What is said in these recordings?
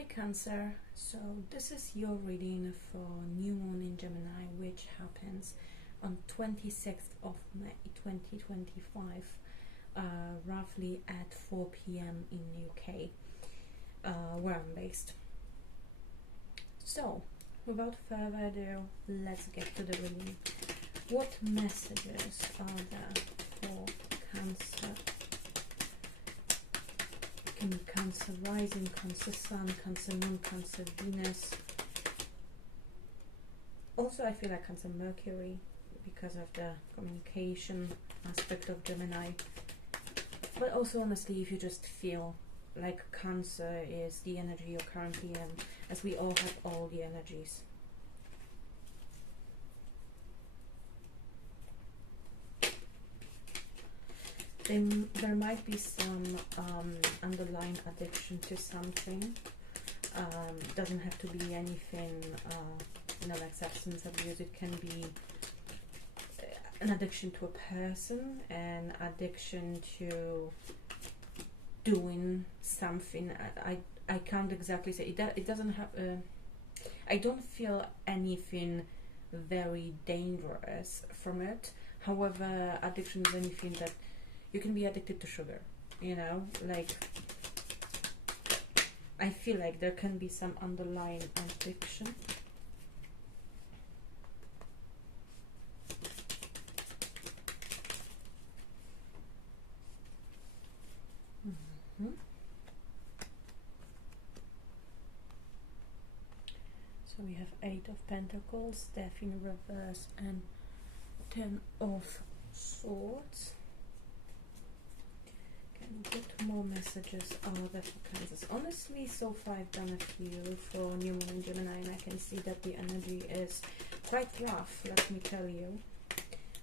Hi Cancer, so this is your reading for new moon in Gemini, which happens on 26th of May 2025, roughly at 4 p.m. in UK, where I'm based. So without further ado, let's get to the reading. What messages are there for Cancer? Can be Cancer rising, Cancer sun, Cancer moon, Cancer Venus. Also, I feel like Cancer Mercury because of the communication aspect of Gemini. But also, honestly, if you just feel like Cancer is the energy you're currently in, as we all have all the energies. There might be some underlying addiction to something. Doesn't have to be anything, like substance abuse. It can be an addiction to a person, an addiction to doing something. I can't exactly say. It doesn't have. I don't feel anything very dangerous from it. However, addiction is anything that you can be addicted to sugar, like I feel like there can be some underlying addiction. So we have 8 of Pentacles, Death in reverse, and 10 of Swords. What more messages are there for Kansas? Honestly, so far I've done a few for new moon in Gemini, and I can see that the energy is quite rough, let me tell you.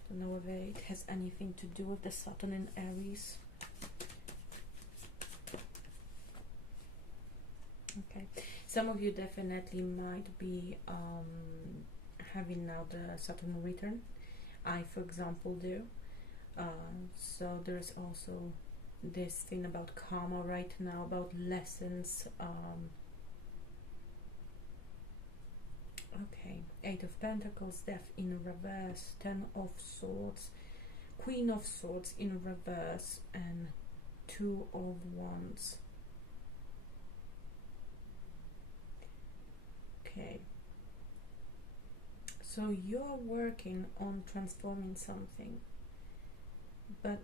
Don't know whether it has anything to do with the Saturn in Aries. Okay, some of you definitely might be having now the Saturn return. I, for example, do. So there's also this thing about karma right now, about lessons. Okay, 8 of Pentacles, Death in reverse, 10 of Swords, Queen of Swords in reverse, and 2 of Wands. Okay, so you're working on transforming something, but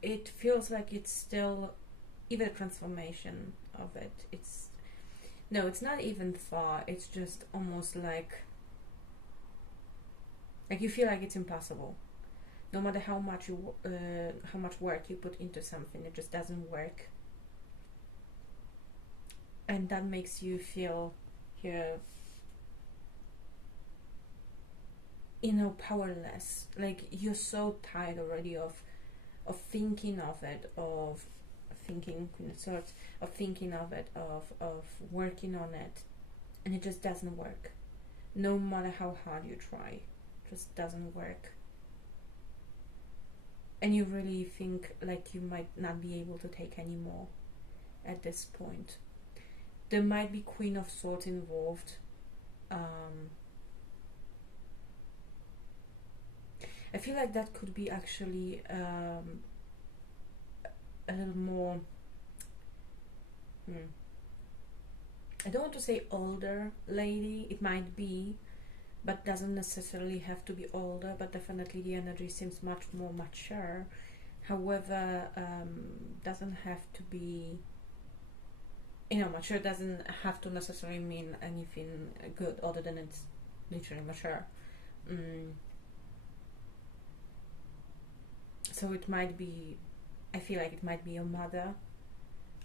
it feels like it's still even a transformation of it. It's not even far. It's just almost like you feel like it's impossible. No matter how much work you put into something, it just doesn't work, and that makes you feel powerless. Like you're so tired already of thinking of it, of thinking Queen of Swords, of thinking of it, of working on it, and it just doesn't work. No matter how hard you try, it just doesn't work. And you really think like you might not be able to take any more at this point. There might be Queen of Swords involved. I feel like that could be actually a little more, I don't want to say older lady, it might be, but doesn't necessarily have to be older, but definitely the energy seems much more mature. However, doesn't have to be, mature doesn't have to necessarily mean anything good other than it's literally mature. So it might be, I feel like it might be your mother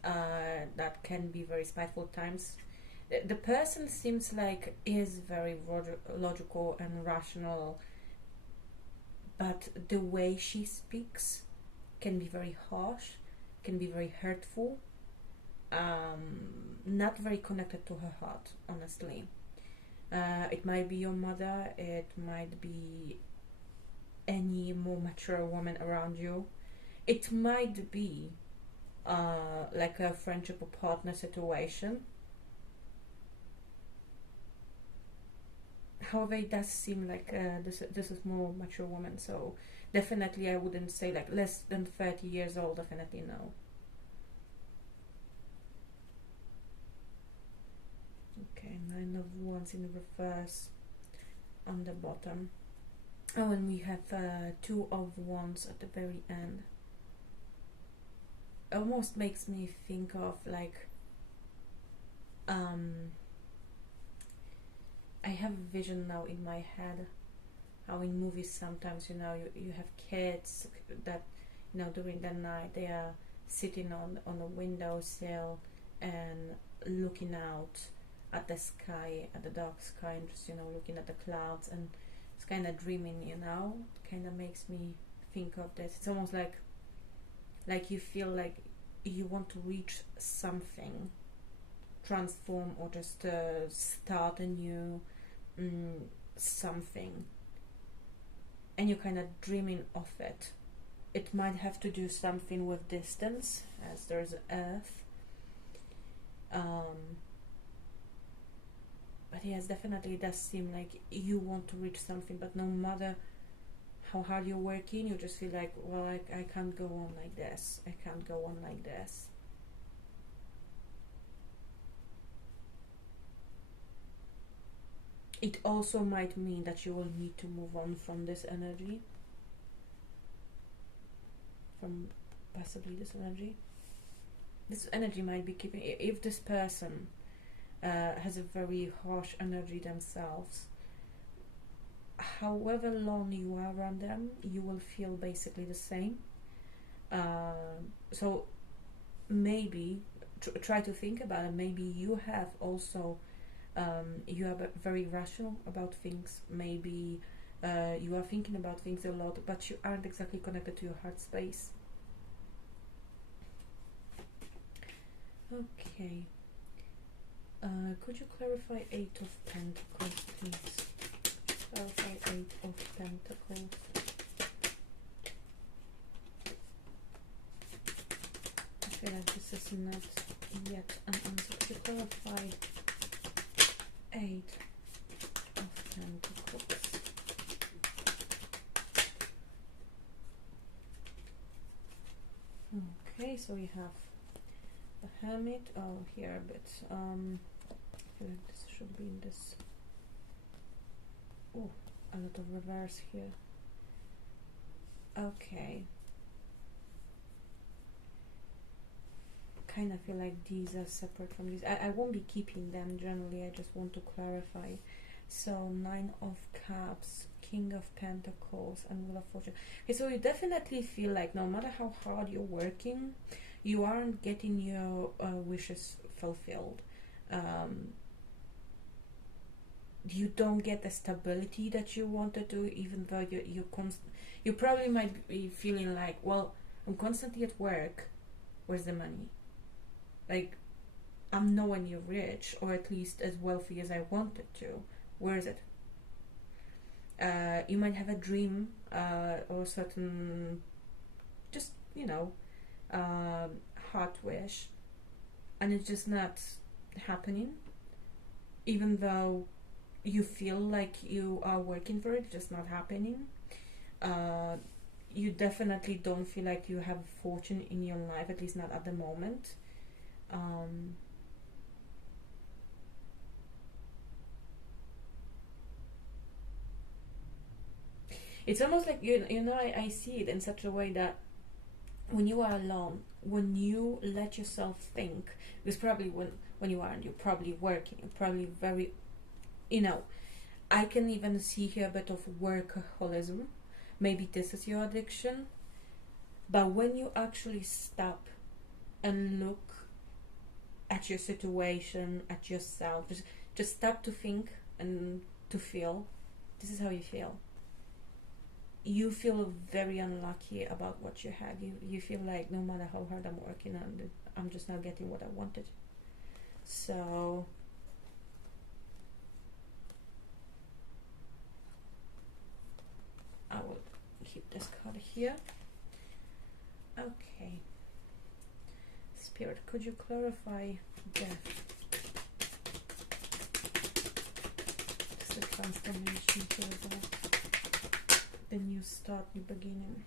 that can be very spiteful at times. The person seems like is very logical and rational, but the way she speaks can be very harsh, can be very hurtful, not very connected to her heart, honestly. It might be your mother, it might be any more mature woman around you. It might be like a friendship or partner situation, however, it does seem like this is more mature woman, so definitely I wouldn't say like less than 30 years old, definitely no. Okay, 9 of Wands in reverse on the bottom. Oh, and we have 2 of Wands at the very end. Almost makes me think of like I have a vision now in my head how in movies sometimes, you know, you have kids that, you know, during the night they are sitting on a windowsill and looking out at the sky, at the dark sky, and just, you know, looking at the clouds, and it's kind of dreaming, you know. Kind of makes me think of this. It's almost like you feel like you want to reach something, transform, or just start a new something, and you're kind of dreaming of it. It might have to do something with distance, as there's Earth. But yes, definitely it does seem like you want to reach something, but no matter how hard you're working, you just feel like, well, I can't go on like this. I can't go on like this. It also might mean that you will need to move on from this energy, from possibly this energy. This energy might be keeping, if this person has a very harsh energy themselves, however long you are around them, you will feel basically the same. So maybe try to think about it. Maybe you have also you are very rational about things. Maybe you are thinking about things a lot, but you aren't exactly connected to your heart space. Okay. Could you clarify 8 of Pentacles, please? Clarify 8 of Pentacles. I feel like this is not yet an answer. Could you clarify 8 of Pentacles? Okay, so we have the Hermit. Oh, here a bit. I feel like this should be in this. Oh, a lot of reverse here. Okay. Kind of feel like these are separate from these. I won't be keeping them generally. I just want to clarify. So 9 of Cups, King of Pentacles, and Wheel of Fortune. Okay, so you definitely feel like no matter how hard you're working, you aren't getting your wishes fulfilled. You don't get the stability that you wanted to, even though you probably might be feeling like, well, I'm constantly at work, where's the money? Like, I'm nowhere near rich, or at least as wealthy as I wanted to. Where is it? You might have a dream or certain, just, you know, heart wish, and it's just not happening, even though you feel like you are working for it. It's just not happening. You definitely don't feel like you have fortune in your life, at least not at the moment. It's almost like you know, I see it in such a way that when you are alone, when you let yourself think, because probably when you aren't, you're probably working, you're probably very, you know, I can even see here a bit of workaholism. Maybe this is your addiction. But when you actually stop and look at your situation, at yourself, just stop to think and to feel, this is how you feel. You feel very unlucky about what you have. You feel like no matter how hard I'm working, I'm just not getting what I wanted. So I will keep this card here. Okay. Spirit, could you clarify death? Just to transformation here as well. The new start, new beginning.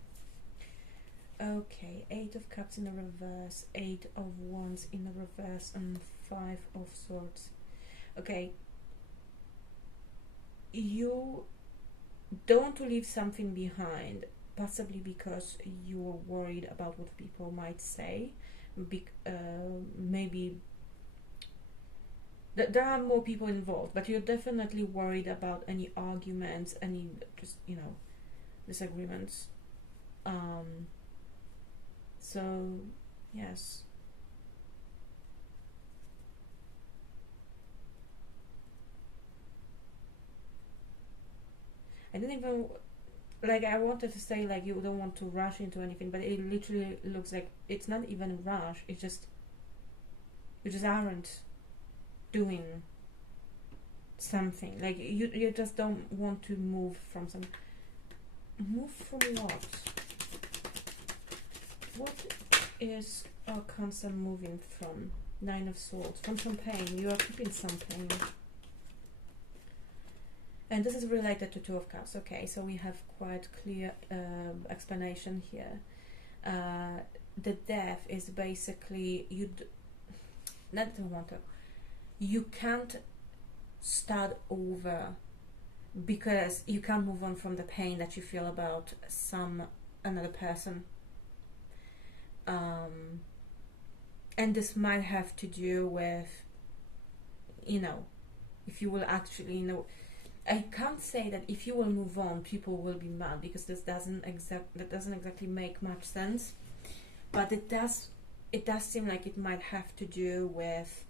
Okay, 8 of Cups in the reverse, 8 of Wands in the reverse, and 5 of Swords. Okay, you don't want to leave something behind, possibly because you're worried about what people might say. Maybe there are more people involved, but you're definitely worried about any arguments, any just, you know, disagreements. So yes, I didn't even, like, I wanted to say like you don't want to rush into anything, but it literally looks like it's not even rush. It's just you just aren't doing something. Like you just don't want to move from some. Move from what? What is our constant moving from? 9 of Swords. From some pain. You are keeping some pain. And this is related to 2 of Cups. Okay, so we have quite clear explanation here. The death is basically you can't start over because you can't move on from the pain that you feel about another person. And this might have to do with, you know, if you will actually, you know, I can't say that if you will move on, people will be mad, because that doesn't exactly make much sense. But it does seem like it might have to do with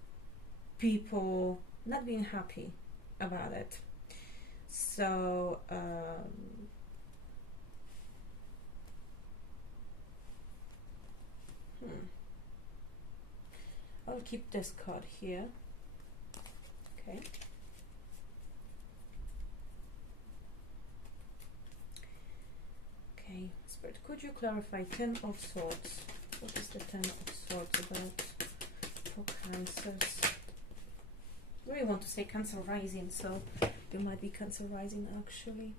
people not being happy about it. So I'll keep this card here. Okay. Okay, Spirit, could you clarify 10 of Swords? What is the 10 of Swords about for Cancers? I really want to say Cancer rising, so you might be Cancer rising actually.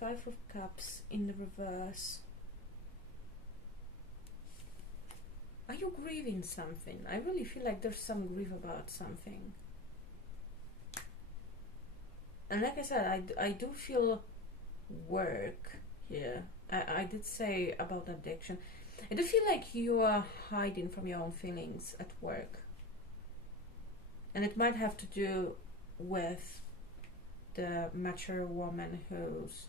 5 of Cups in the reverse. Are you grieving something? I really feel like there's some grief about something. And like I said, I do feel work here. I did say about addiction. I do feel like you are hiding from your own feelings at work. And it might have to do with the mature woman who's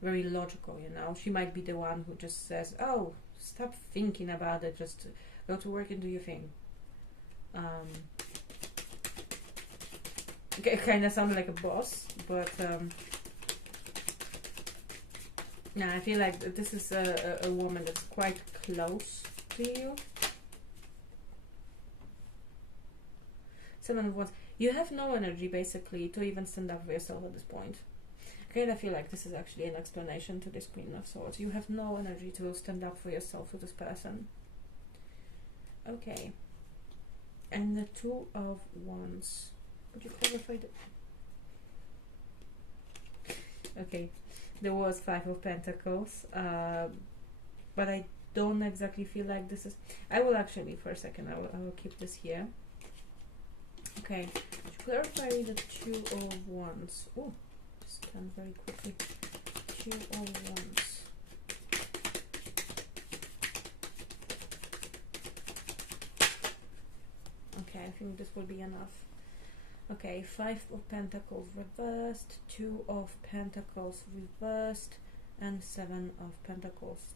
very logical, you know. She might be the one who just says, oh, stop thinking about it, just go to work and do your thing. It kind of sounded like a boss, but no, I feel like this is a woman that's quite close to you. 7 of Wands. You have no energy basically to even stand up for yourself at this point. Okay, I feel like this is actually an explanation to this Queen of Swords. You have no energy to stand up for yourself to this person. Okay. And the 2 of Wands. Would you clarify that? Okay. There was 5 of Pentacles. But I don't exactly feel like this is... I will actually, for a second, I will keep this here. Okay. To clarify the 2 of Wands. Oh. Done very quickly. 2 of Wands. Okay, I think this will be enough. Okay, 5 of Pentacles reversed, 2 of Pentacles reversed, and 7 of Pentacles.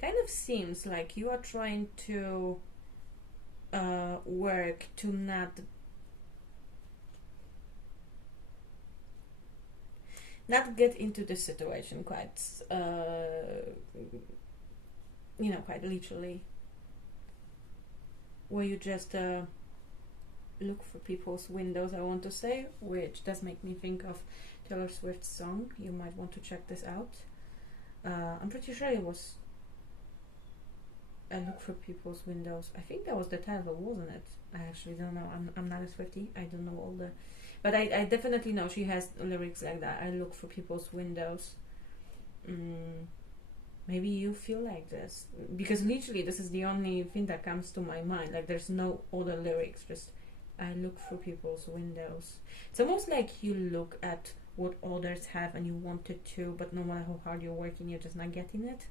Kind of seems like you are trying to work to not get into this situation quite you know, quite literally, where you just look for people's windows, I want to say, which does make me think of Taylor Swift's song. You might want to check this out. I'm pretty sure it was I look for people's windows. I think that was the title, wasn't it? I actually don't know. I'm not a Swiftie. I don't know all the, but I definitely know she has lyrics like that. I look for people's windows. Maybe you feel like this, because literally this is the only thing that comes to my mind. Like there's no other lyrics. Just I look for people's windows. It's almost like you look at what others have and you want it too, but no matter how hard you're working, you're just not getting it.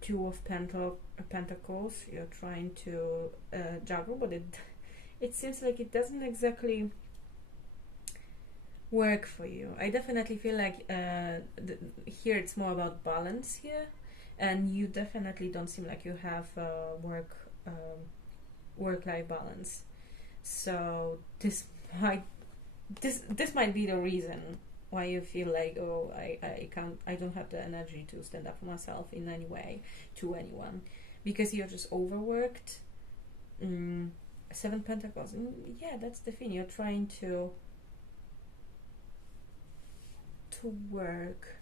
Two of Pentacles, you're trying to juggle, but it seems like it doesn't exactly work for you. I definitely feel like here it's more about balance here, and you definitely don't seem like you have work-life balance. So this might be the reason why you feel like, oh, I don't have the energy to stand up for myself in any way to anyone, because you're just overworked. Seven Pentacles, yeah, that's the thing. You're trying to work.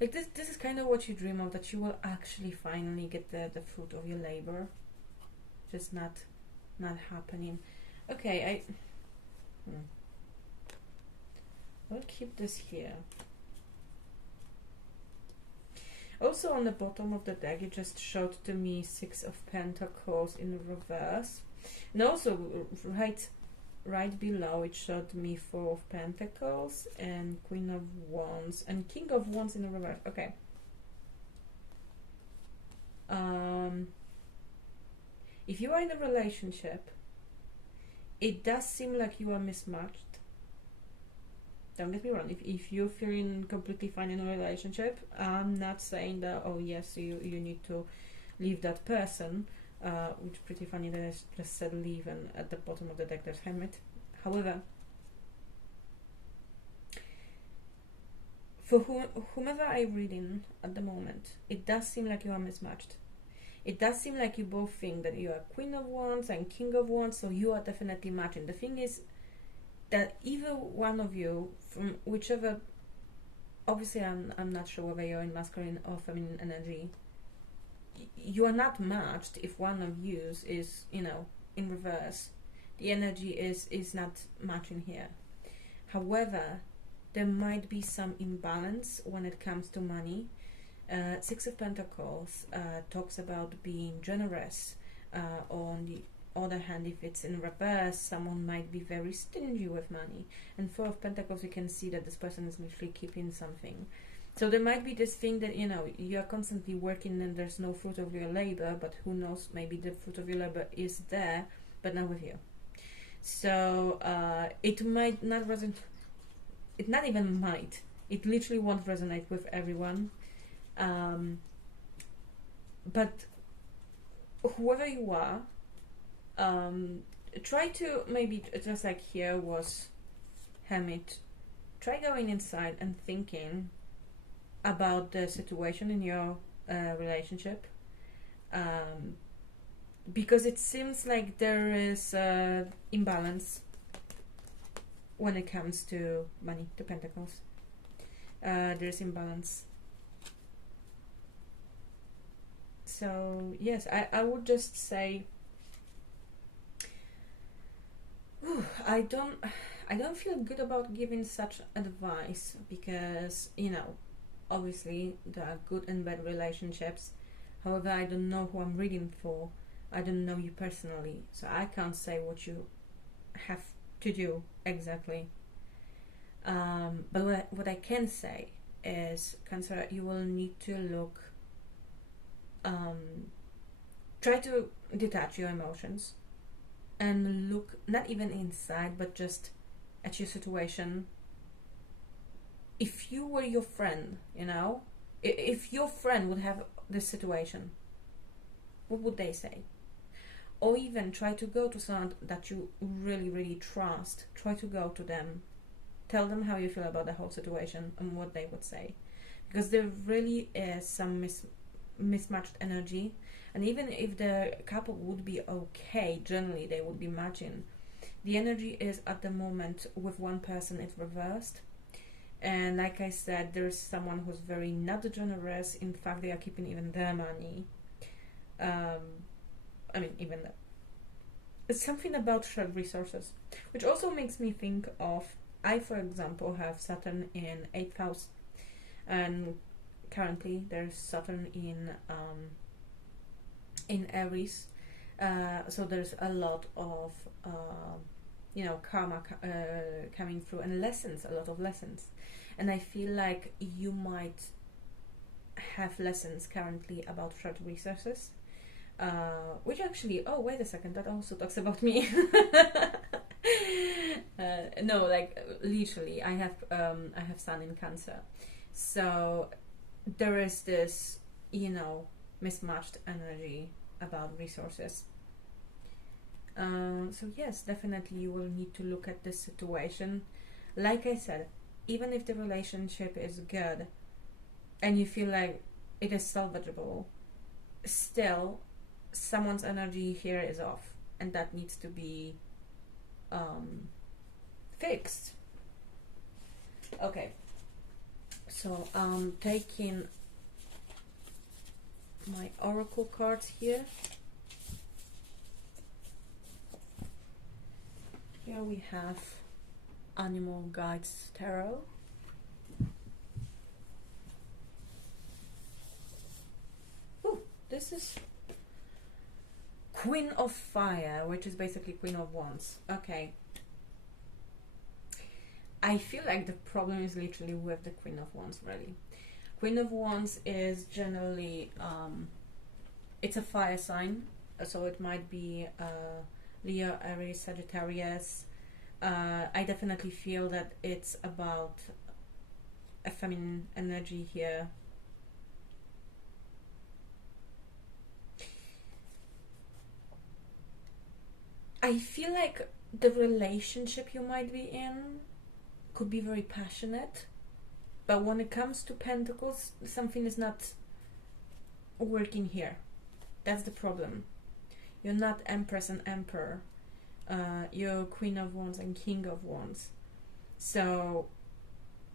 Like this is kind of what you dream of, that you will actually finally get the fruit of your labor. Just not happening. Okay, I'll keep this here. Also on the bottom of the deck, it just showed to me Six of Pentacles in reverse. And also right below it showed me Four of Pentacles and Queen of Wands and King of Wands in the reverse. Okay. If you are in a relationship, it does seem like you are mismatched. Don't get me wrong, if you're feeling completely fine in a relationship, I'm not saying that, oh yes, you need to leave that person, which is pretty funny that I just said leave, and at the bottom of the deck there's Hermit. However, for whomever I'm reading at the moment, it does seem like you are mismatched. It does seem like you both think that you are Queen of Wands and King of Wands, so you are definitely matching. The thing is that either one of you, from whichever, obviously I'm not sure whether you're in masculine or feminine energy, you are not matched if one of you is, in reverse. The energy is not matching here. However, there might be some imbalance when it comes to money. Six of Pentacles talks about being generous. On the other hand, if it's in reverse, someone might be very stingy with money. And Four of Pentacles, you can see that this person is literally keeping something. So there might be this thing that, you are constantly working and there's no fruit of your labor, but who knows, maybe the fruit of your labor is there, but not with you. So it might not resonate, it not even might, it literally won't resonate with everyone. But whoever you are, try to, maybe just like here was Hermit, try going inside and thinking about the situation in your relationship, because it seems like there is imbalance when it comes to money, to Pentacles. There's imbalance. So yes, I would just say, I don't feel good about giving such advice, because obviously there are good and bad relationships. However, I don't know who I'm reading for. I don't know you personally, so I can't say what you have to do exactly. But what I can say is, Cancer, you will need to look, try to detach your emotions and look not even inside, but just at your situation. If you were your friend, if your friend would have this situation, what would they say? Or even try to go to someone that you really, really trust. Try to go to them. Tell them how you feel about the whole situation and what they would say. Because there really is some mismatched energy. And even if the couple would be okay, generally they would be matching. The energy is at the moment with one person, it's reversed. And like I said, there's someone who's very not generous. In fact, they are keeping even their money. I mean, even that. It's something about shared resources, which also makes me think of, I, for example, have Saturn in 8th house, and currently there's Saturn in Aries, so there's a lot of karma coming through, and a lot of lessons, and I feel like you might have lessons currently about shared resources, which actually, oh wait a second, that also talks about me. No, like literally, I have Sun in Cancer, so there is this mismatched energy about resources. So yes, definitely you will need to look at this situation. Like I said, even if the relationship is good and you feel like it is salvageable, still someone's energy here is off, and that needs to be fixed. Okay, so I'm taking my oracle cards here. Here we have Animal Guides Tarot. Ooh, this is Queen of Fire, which is basically Queen of Wands. Okay. I feel like the problem is literally with the Queen of Wands, really. Queen of Wands is generally, it's a fire sign, so it might be Leo, Aries, Sagittarius. I definitely feel that it's about a feminine energy here. I feel like the relationship you might be in could be very passionate, but when it comes to Pentacles, something is not working here. That's the problem. You're not Empress and Emperor. You're Queen of Wands and King of Wands. So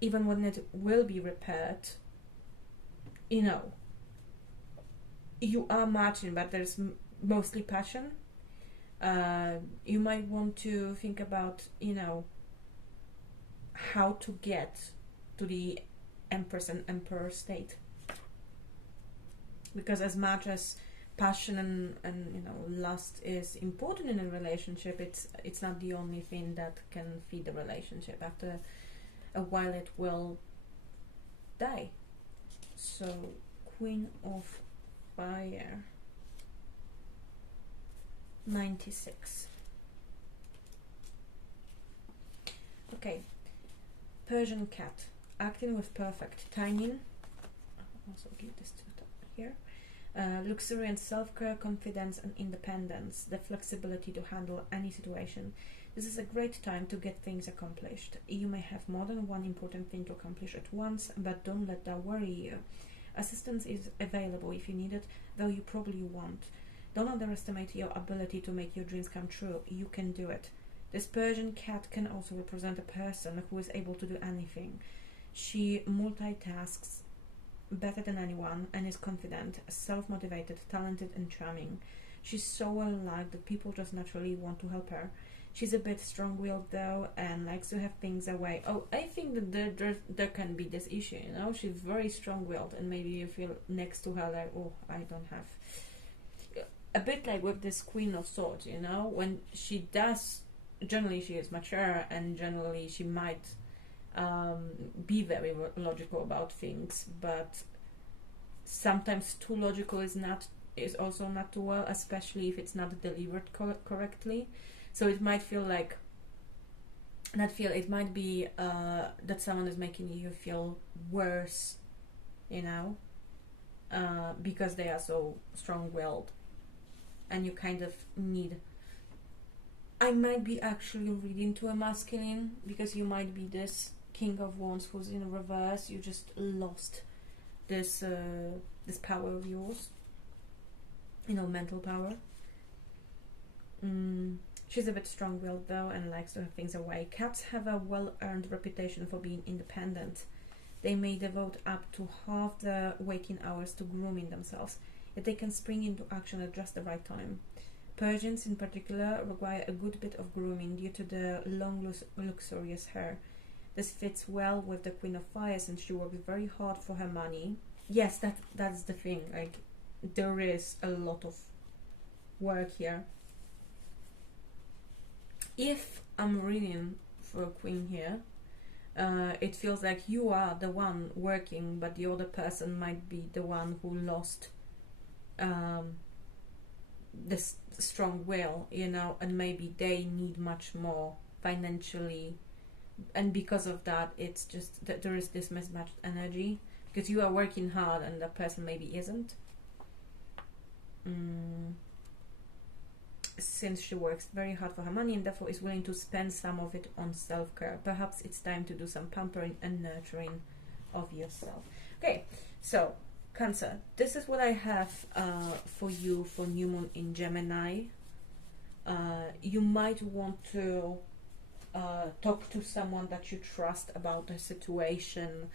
even when it will be repaired, you are matching, but there's mostly passion. You might want to think about, how to get to the Empress and Emperor state. Because as much as passion and lust is important in a relationship, it's not the only thing that can feed the relationship. After a while it will die. So Queen of Fire, 96. Okay, Persian cat, acting with perfect timing. I'll also give this to here. Luxury and self-care, confidence and independence, the flexibility to handle any situation. This is a great time to get things accomplished. You may have more than one important thing to accomplish at once, but don't let that worry you. Assistance is available if you need it, though you probably won't. Don't underestimate your ability to make your dreams come true. You can do it. This Persian cat can also represent a person who is able to do anything. She multitasks better than anyone and is confident, self-motivated, talented and charming. She's so well liked that people just naturally want to help her. She's a bit strong-willed though and likes to have things her way. Oh, I think that there can be this issue, she's very strong-willed and maybe you feel next to her like, oh, I don't have. A bit like with this Queen of Swords, when she does, generally she is mature and generally she might be very logical about things, but sometimes too logical is also not too well, especially if it's not delivered correctly. So it might feel like it might be that someone is making you feel worse, because they are so strong-willed, and you kind of need. I might be actually reading to a masculine, because you might be this King of Wands who's in reverse. You just lost this power of yours, mental power. She's a bit strong-willed though and likes to have things her way. Cats have a well-earned reputation for being independent. They may devote up to half their waking hours to grooming themselves. yet they can spring into action at just the right time. Persians in particular require a good bit of grooming due to the long, luxurious hair. This fits well with the Queen of Fires, and she works very hard for her money. Yes, that's the thing. Like, there is a lot of work here. If I'm reading for a Queen here, it feels like you are the one working, but the other person might be the one who lost this strong will, you know, and maybe they need much more financially, and because of that, it's just that there is this mismatched energy, because you are working hard and that person maybe isn't. Since she works very hard for her money and therefore is willing to spend some of it on self-care, perhaps it's time to do some pampering and nurturing of yourself. Okay, so Cancer, this is what I have for you for new moon in Gemini. You might want to talk to someone that you trust about the situation,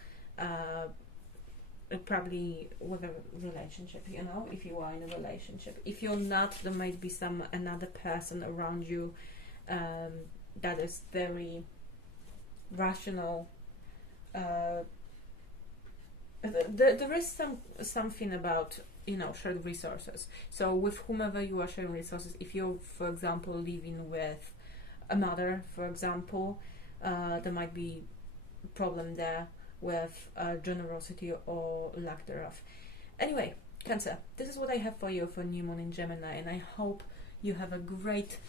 probably with a relationship, you know, if you are in a relationship. If you're not, there might be another person around you that is very rational. There is something about, you know, shared resources. So with whomever you are sharing resources, if you're, for example, living with a mother, for example, there might be a problem there with generosity or lack thereof. Anyway, Cancer, this is what I have for you for new moon in Gemini, and I hope you have a great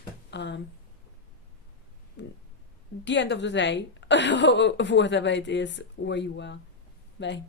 the end of the day, whatever it is, where you are. Bye.